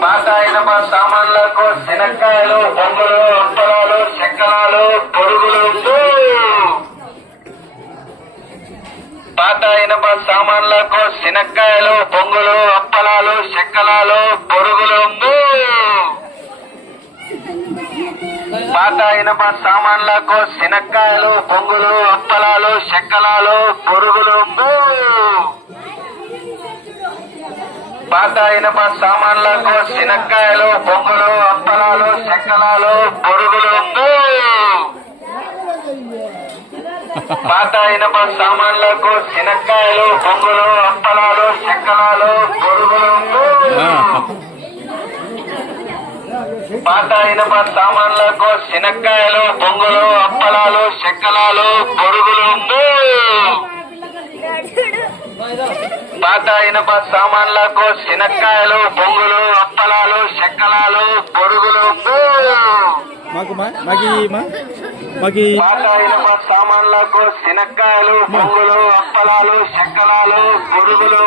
పాత సామాన్లకు శనక్కాయలు బొంగులు అప్పలాలు చెక్కలాలు పొరుగులు పాత సామాన్లకు శనక్కాయలు బొంగులు అప్పలాలు చెక్కలాలు పొరుగులు పాత సామాన్లకు శనక్కాయలు బొంగులు అప్పలాలు చెక్కలాలు పొరుగులు పాత ఇనప సామాన్లకు శనక్కాయలు బొంగులు అప్పలాలు చెక్కలాలు పొరుగులు పాత ఇనప సామాన్లకు శనక్కాయలు బొంగులు అప్పలాలు చెక్కలాలు పొరుగులు పాత ఇనప సామాన్లకు శనక్కాయలు బొంగులు అప్పలాలు చెక్కలాలు పొరుగులు పాత ఇనప సామాన్లకు శనక్కాయలు బొంగులు అప్పలాలు మా మాకి పాత ఇనప సామాన్లకు శనక్కాయలు బొంగులు అప్పలాలు చెక్కలాలు పొరుగులు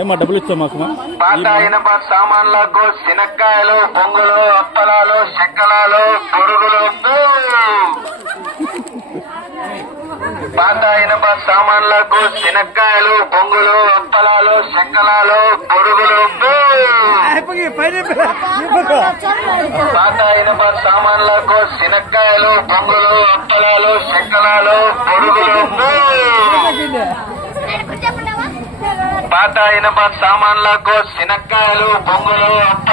ఏమా డబ్బులు ఇస్తావు మాకు పాత ఇనప సామాన్లకు శనక్కాయలు బొంగులు అప్పలాలు చెక్కలాలు పొరుగులు పాత ఇనప సామాన్లకు శనక్కాయలు బొంగులు అప్పలాలు చెక్కలాలు పొరుగులు పాత ఇనప సామాన్లకు శనక్కాయలు బొంగులు అప్పలాలు చెక్కలాలు పొరుగులు పాత ఇనప సామాన్లకు శనక్కాయలు బొంగులు అప్పలాలు